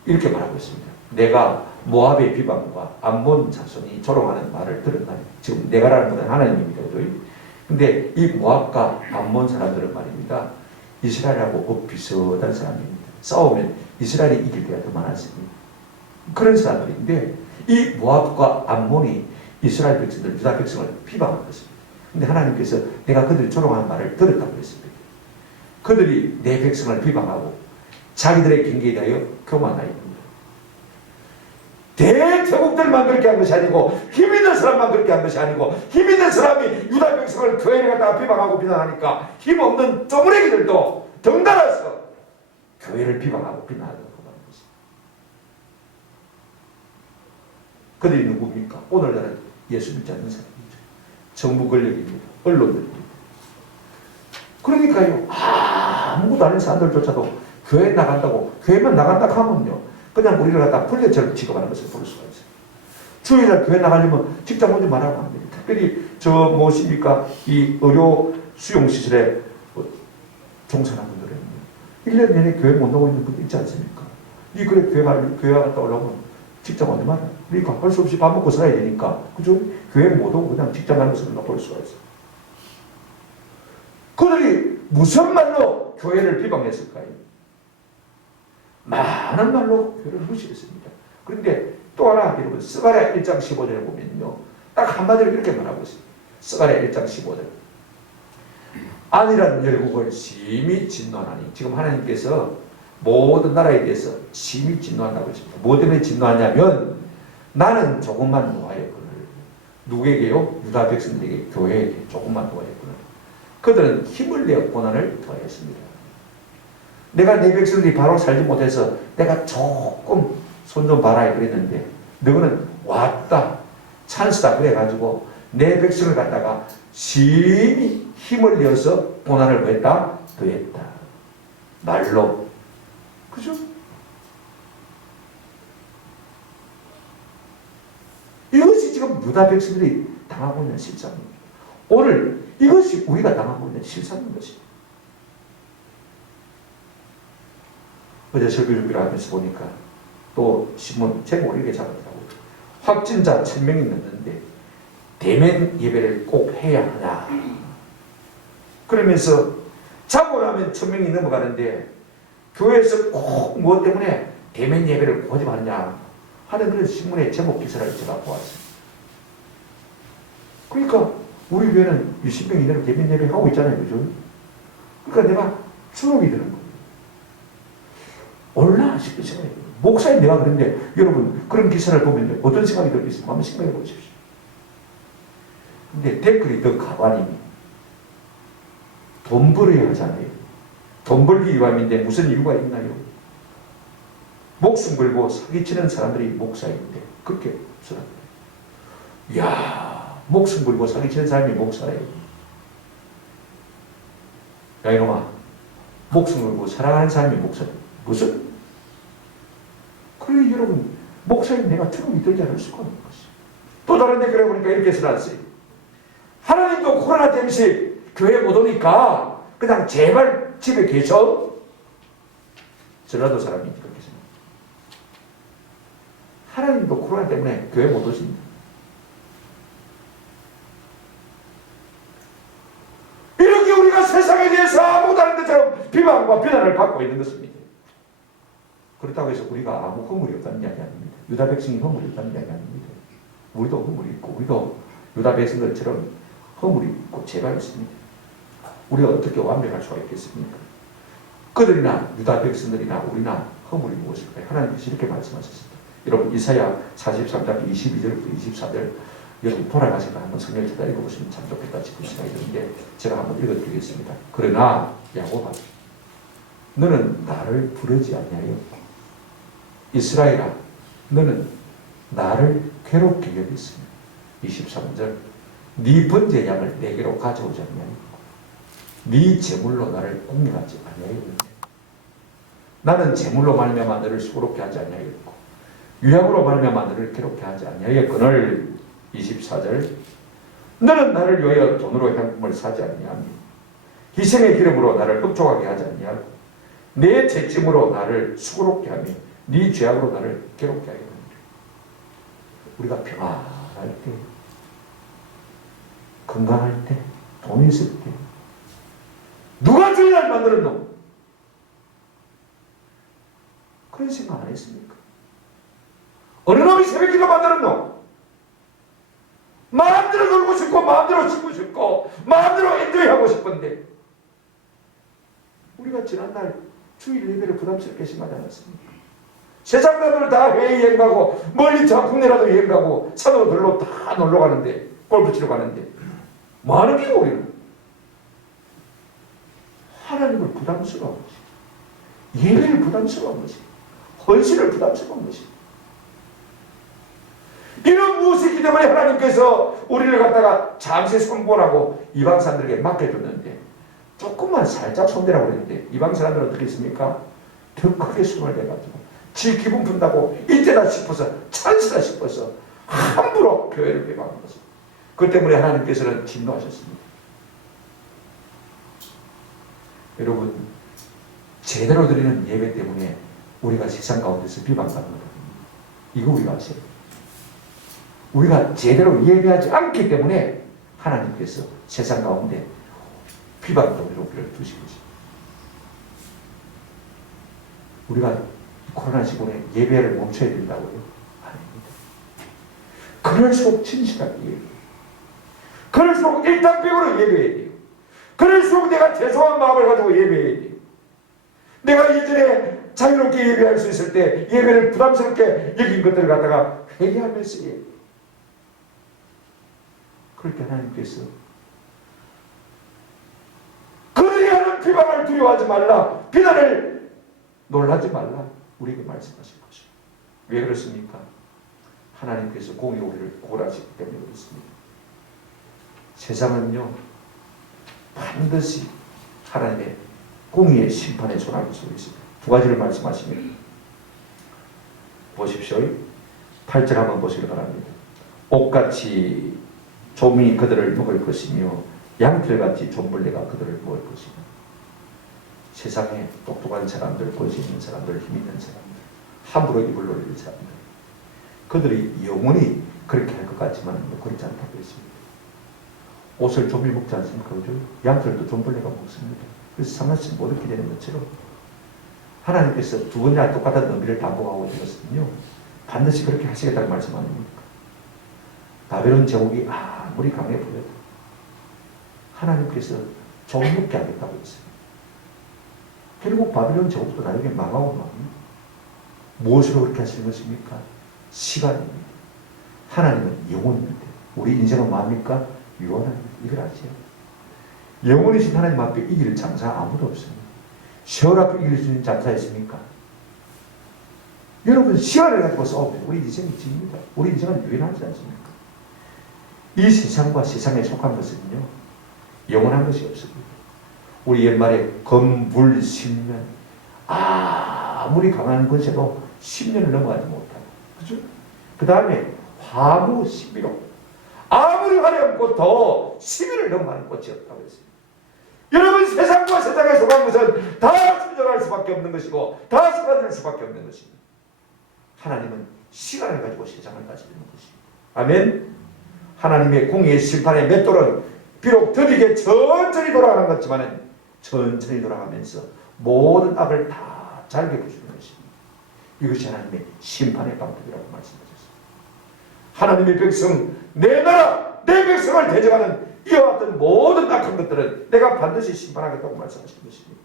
이렇게 말하고 있습니다. 내가 모압의 비방과 암몬 자손이 조롱하는 말을 들었나니, 지금 내가라는 것은 하나님입니다. 근데 이 모압과 암몬 사람들은 말입니다, 이스라엘하고 비슷한 사람입니다. 싸우면 이스라엘이 이길 때가 더 많았습니다. 그런 사람들인데 이 모압과 암몬이 이스라엘 백성들, 유다 백성을 비방한 것입니다. 근데 하나님께서 내가 그들이 조롱하는 말을 들었다고 했습니다. 그들이 내 백성을 비방하고 자기들의 경계에 대하여 교만하였습니다. 대제국들만 그렇게 한 것이 아니고 힘 있는 사람만 그렇게 한 것이 아니고 힘 있는 사람이 유다 백성을 교회를 갖다가 비방하고 비난하니까 힘 없는 쪼무레기들도 덩달아서 교회를 비방하고 비난하는 것입니다. 그들이 누굽니까? 오늘날은 예수 믿지 않는 사람이죠. 정부 권력입니다. 언론들입니다. 그러니까요, 아무것도 아닌 사람들조차도 교회 나간다고, 교회만 나간다 하면요, 그냥 우리를 갖다 불려처럼 취급하는 것을 볼 수가 있어요. 주일날 교회 나가려면 직장 오지 말라고 합니다. 특별히 무엇입니까? 이 의료 수용시설에 종사하는 분들은 1년 내내 교회 못 나오고 있는 분들 있지 않습니까? 이 그래 교회 갔다 올라오면 직장 오지 마라. 그러니까 할 수 없이 밥 먹고 살아야 되니까, 그죠? 교회 못 오고 그냥 직장 가는 것을 볼 수가 있어요. 그들이 무슨 말로 교회를 비방했을까요? 많은 말로 교회를 무시했습니다. 그런데 또 하나, 여러분, 스가랴 1장 15절에 보면요, 딱 한마디로 이렇게 말하고 있습니다. 스가랴 1장 15절. 안이라는 열국을 심히 진노하나니, 지금 하나님께서 모든 나라에 대해서 심히 진노한다고 했습니다. 뭐 때문에 진노하냐면, 나는 조금만 노하였거늘. 누구에게요? 유다 백성들에게, 교회에게 조금만 노하였거늘. 그들은 힘을 내어 고난을 더했습니다. 내가 내 백성들이 바로 살지 못해서 내가 조금 손 좀 봐라 그랬는데, 너는 왔다, 찬스다 그래가지고 내 백성을 갖다가 심히 힘을 내어서 고난을 했다, 더했다. 말로. 그죠? 이것이 지금 유다 백성들이 당하고 있는 실상입니다. 오늘 이것이 우리가 당하고 있는 실상인 것입니다. 어제 설교 준비를 하면서 보니까 또 신문 제목을 이렇게 잡았더라고요. 확진자 1000명이 넘는데 대면 예배를 꼭 해야 하냐. 그러면서 자고 나면 1000명이 넘어가는데 교회에서 꼭 뭐 때문에 대면 예배를 꼭 하지 말냐 하는 그런 신문의 제목 기사를 제가 보았어요. 그러니까 우리 교회는 20명 이내로 대면 예배 하고 있잖아요. 그죠? 그러니까 내가 주눅이 드는 거예요. 올라 싶은 생각이 들어요. 목사님 내가 그런데 여러분 그런 기사를 보면 어떤 생각이 들겠어요? 한번 생각해 보십시오. 근데 댓글이 더 가관이니 돈 벌어야 하잖아요. 돈 벌기 위함인데 무슨 이유가 있나요? 목숨 걸고 사기치는 사람들이 목사인데 그렇게 사람들. 이야, 목숨 걸고 사기치는 사람이 목사예요. 야 이놈아, 목숨 걸고 사랑하는 사람이 목사예요. 무슨? 그래 여러분, 목사인 내가 주눅이 들지 않을 수가 없는 것이죠. 또 다른 데 그래 보니까 이렇게 써놨어요. 하나님도 코로나 때문에 교회 못 오니까 그냥 제발 집에 계셔. 전라도 사람이 그렇게 생각해요. 하나님도 코로나 때문에 교회 못 오십니다. 이렇게 우리가 세상에 대해서 아무것도 아닌 것처럼 비방과 비난을 받고 있는 것입니다. 그렇다고 해서 우리가 아무 허물이 없다는 이야기 아닙니다. 유다 백성이 허물이 없다는 이야기 아닙니다. 우리도 허물이 있고 우리도 유다 백성들처럼 허물이 있고 죄가 있습니다. 우리가 어떻게 완벽할 수가 있겠습니까? 그들이나 유다 백성들이나 우리나 허물이 무엇일까요? 하나님께서 이렇게 말씀하셨습니다. 여러분 이사야 43장 22절부터 24절 여러분 돌아가셔서 한번 성경을 찾아 읽어보시면 참 좋겠다 싶은 생각이 드는데 제가 한번 읽어드리겠습니다. 그러나 야곱아 너는 나를 부르지 아니하여 이스라엘아 너는 나를 괴롭게 여겼으며 23절 네 번제 양을 내게로 가져오지 아니하였고 네 제물로 나를 공경하지 아니하였는데 나는 제물로 말미암아 너를 수고롭게 하지 아니하였고 유향으로 말미암아 너를 괴롭게 하지 아니하였거늘 24절 너는 나를 위하여 돈으로 향품을 사지 아니하며 희생의 기름으로 나를 흡족하게 하지 아니하고 내 죄짐으로 나를 수고롭게 하며 네 죄악으로 나를 괴롭게 하였느니라. 우리가 평안할 때 건강할 때 돈이 있을 때 누가 주인을 만들었노? 그런 생각 안 했습니까? 어느 놈이 새벽기도 만들었노? 마음대로 놀고 싶고 마음대로 쉬고 싶고 마음대로 엔조이하고 싶은데 우리가 지난날 주일 예배를 부담스럽게 심하지 않았습니까? 세상 사람들 다 해외 여행 가고 멀리 저 국내라도 여행 가고 산으로 들로 다 놀러 가는데 골프 치러 가는데 뭐 하는 게 우리는? 하나님을 부담스러운 것이 예배를 부담스러운 것이 헌신을 부담스러운 것이 이런 무엇이기 때문에 하나님께서 우리를 갖다가 잠시 손보라고 이방 사람들에게 맡겨줬는데 조금만 살짝 손대라고 그랬는데 이방 사람들은 어떻게 했습니까? 더 크게 손을 대가지고 지 기분 푼다고 이때다 싶어서 찬스다 싶어서 함부로 교회를 배반한 것입니다. 그 때문에 하나님께서는 진노하셨습니다. 여러분 제대로 드리는 예배 때문에 우리가 세상 가운데서 비방받는 겁니다. 이거 우리가 아세요? 우리가 제대로 예배하지 않기 때문에 하나님께서 세상 가운데 비방적으로 우리를 두신 것입니다. 우리가 코로나 시국에 예배를 멈춰야 된다고요? 아닙니다. 그럴수록 진실하게 예배해요. 그럴수록 일단백으로 예배해야 돼요. 그럴수록 내가 죄송한 마음을 가지고 예배해야 돼요. 내가 예전에 자유롭게 예배할 수 있을 때 예배를 부담스럽게 여긴 것들을 갖다가 회개하면서 예배해요. 그렇게 하나님께서 그들이 하는 비방을 두려워하지 말라, 비난을 놀라지 말라 우리에게 말씀하신 것이죠. 왜 그렇습니까? 하나님께서 공의 우리를 구원하시기 때문에 그렇습니다. 세상은요 반드시 하나님의 공의의 심판에 전할 수 있습니다. 두 가지를 말씀하시면 보십시오. 8절 한번 보시기 바랍니다. 옥같이 조민이 그들을 먹을 것이며 양털같이 존벌레가 그들을 먹을 것이며 세상에 똑똑한 사람들, 권세 있는 사람들, 힘 있는 사람들, 함부로 입을 놀리는 사람들, 그들이 영원히 그렇게 할 것 같지만 그렇지 않다고 했습니다. 옷을 좀 입지 않습니까? 그죠? 양털도 좀벌레가 먹습니다. 그래서 상하씨 못 얻게 되는 것처럼 하나님께서 두 번이나 똑같은 의미를 담보하고 있었거든요. 반드시 그렇게 하시겠다고 말씀 아닙니까? 바벨론 제국이 아무리 강해 보여도 하나님께서 좀 먹게 하겠다고 했어요. 결국 바벨론 제국도 나중에 망하고 맙니다. 무엇으로 그렇게 하시는 것입니까? 시간입니다. 하나님은 영혼입니다. 우리 인생은 뭡니까? 유한합니다. 이걸 아세요? 영원이신 하나님 앞에 이길 장사 아무도 없습니다. 세월 앞에 이길 수 있는 장사 있습니까? 여러분 시간을 가지고 싸우면 우리 인생이 집니다. 우리 인생은 유연하지 않습니까? 이 세상과 세상에 속한 것은요 영원한 것이 없습니다. 우리 옛말에 금불 10년 아무리 강한 권세도 10년을 넘어가지 못하고 그죠? 그 다음에 화무 11호 아무리 화려한 꽃도 10일을 넘어가는 꽃이 없다고 했어요. 여러분 세상과 세상에 속한 것은 다 순종할 수밖에 없는 것이고 다 쏟아질 수밖에 없는 것입니다. 하나님은 시간을 가지고 세상을 다스리는 것입니다. 아멘. 하나님의 공의의 심판의 맷돌은 비록 더디게 천천히 돌아가는 것 같지만 천천히 돌아가면서 모든 악을 다 잘게 부수는 것입니다. 이것이 하나님의 심판의 방법이라고 말씀하셨습니다. 하나님의 백성, 내 나라, 내 백성을 대적하는 이와 같은 모든 악한 것들은 내가 반드시 심판하겠다고 말씀하시는 것입니다.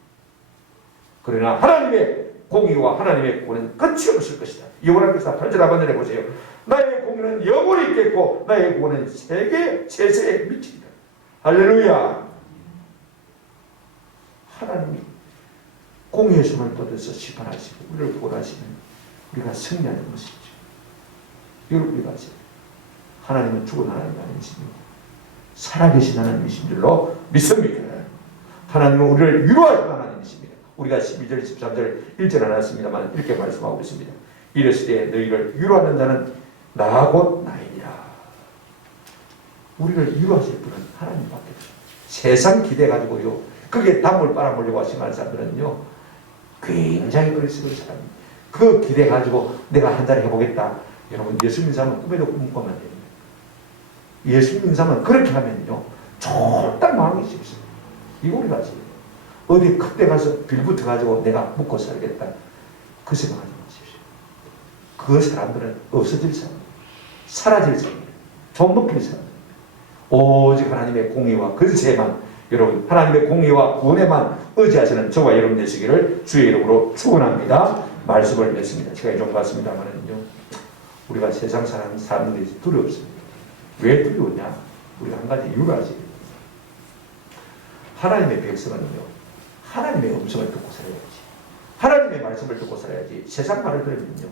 그러나 하나님의 공의와 하나님의 구원은 끝이 없을 것이다. 요한계시록 8절 한번 내려보세요. 나의 공의는 영원히 있겠고 나의 구원은 세계 제세에 미치리라. 할렐루야. 하나님이 공의의 손을 뻗어서 심판하시고 우리를 구원하시면 우리가 승리하는 것이죠. 이걸 우리가 아세요. 하나님은 죽은 하나님이 아니십니다. 살아계신 하나님이신 줄로 믿습니다. 하나님은 우리를 위로하시는 하나님이십니다. 우리가 12절, 13절 1절 나눴습니다만 이렇게 말씀하고 있습니다. 이르시되 너희를 위로하는 자는 나 곧 나이니라. 우리를 위로하실 분은 하나님밖에 없습니다. 세상 기대 가지고요 그게 담을 빨아보려고 하시는 사람들은요 굉장히 어리석은 사람입니다. 그 기대 가지고 내가 한 달 해보겠다. 여러분 예수 믿는 사람은 꿈에도 꿈꾸면 안 됩니다. 예수 믿는 사람은 그렇게 하면요 절대 망하기 쉽습니다. 이거 우리가 아세요. 어디 큰데 가서 빌붙어 가지고 내가 묵고 살겠다 그 생각하지 마십시오. 그 사람들은 없어질 사람입니다. 사라질 사람입니다. 좀 먹힐 사람입니다. 오직 하나님의 공의와 근세에만 여러분 하나님의 공의와 구원에만 의지하시는 저와 여러분 되시기를 주의 이름으로 축원합니다. 말씀을 맺습니다. 시간이 좀 갔습니다만은요 우리가 세상 사람들이 두렵습니다. 왜 두려우냐? 우리가 한 가지 이유가 아시죠? 하나님의 백성은요 하나님의 음성을 듣고 살아야지. 하나님의 말씀을 듣고 살아야지. 세상 말을 들으면요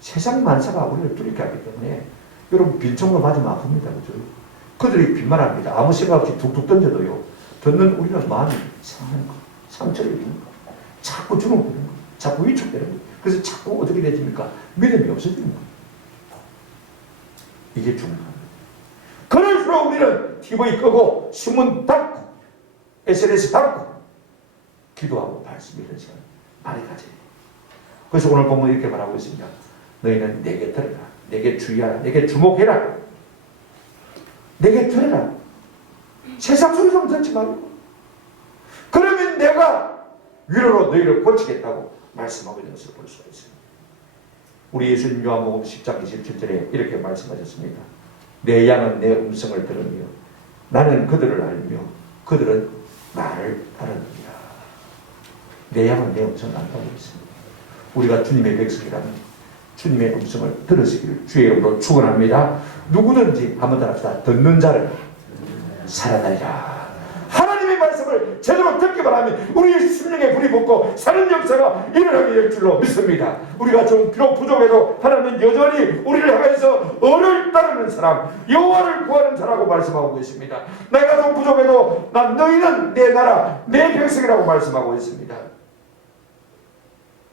세상 만사가 우리를 두렵게 하기 때문에 여러분 빈총으로 맞으면 아픕니다. 그죠? 그들이 빈말합니다. 아무 생각 없이 툭툭 던져도요 듣는 우리는 마음이 상하는 거, 상처를 입는 거, 자꾸 주눅드는 거, 자꾸 위축되는 거. 그래서 자꾸 어떻게 되십니까? 믿음이 없어지는 거예요. 이게 중요합니다. 그럴수록 우리는 TV 끄고 신문 닫고 SNS 닫고 기도하고 말씀 이런 시간 많이 가져야 돼요. 그래서 오늘 보면 이렇게 말하고 있습니다. 너희는 내게 들어라. 내게 주의하라. 내게 주목해라. 내게 들어라. 세상 소리 좀 듣지 말고. 그러면 내가 위로로 너희를 고치겠다고 말씀하고 있는 것을 볼 수가 있습니다. 우리 예수님 요한복음 10장 27절에 이렇게 말씀하셨습니다. 내 양은 내 음성을 들으며 나는 그들을 알며 그들은 나를 따르느니라. 내 양은 내 음성을 안다고 했습니다. 우리가 주님의 백성이라면 주님의 음성을 들으시기를 주의 이름으로 축원합니다. 누구든지 한번 더 합시다. 듣는 자를 살아나리라. 하나님의 말씀을 제대로 듣기만 하면 우리의 심령에 불이 붙고 사는 역사가 일어나게 될 줄로 믿습니다. 우리가 좀 비록 부족해도 하나님은 여전히 우리를 향해서 을을 따르는 사람, 여호와를 구하는 자라고 말씀하고 계십니다. 내가 좀 부족해도 너희는 내 나라, 내 백성이라고 말씀하고 있습니다.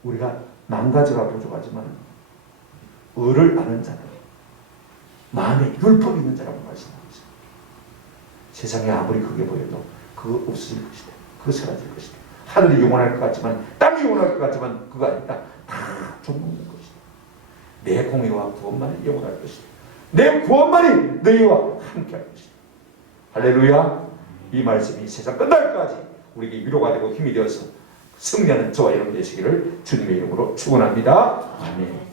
우리가 남가지가 부족하지만 을을 아는 자는 마음에 율법이 있는 자라고 말씀하고 있습니다. 세상에 아무리 크게 보여도 그거 없어질 것이다. 그거 사라질 것이다. 하늘이 영원할 것 같지만, 땅이 영원할 것 같지만 그거 아니다. 다 죽는 것이다. 내 공의와 구원만이 영원할 것이다. 내 구원만이 너희와 함께할 것이다. 할렐루야. 이 말씀이 세상 끝날까지 우리에게 위로가 되고 힘이 되어서 승리하는 저와 여러분 되시기를 주님의 이름으로 축원합니다. 아멘.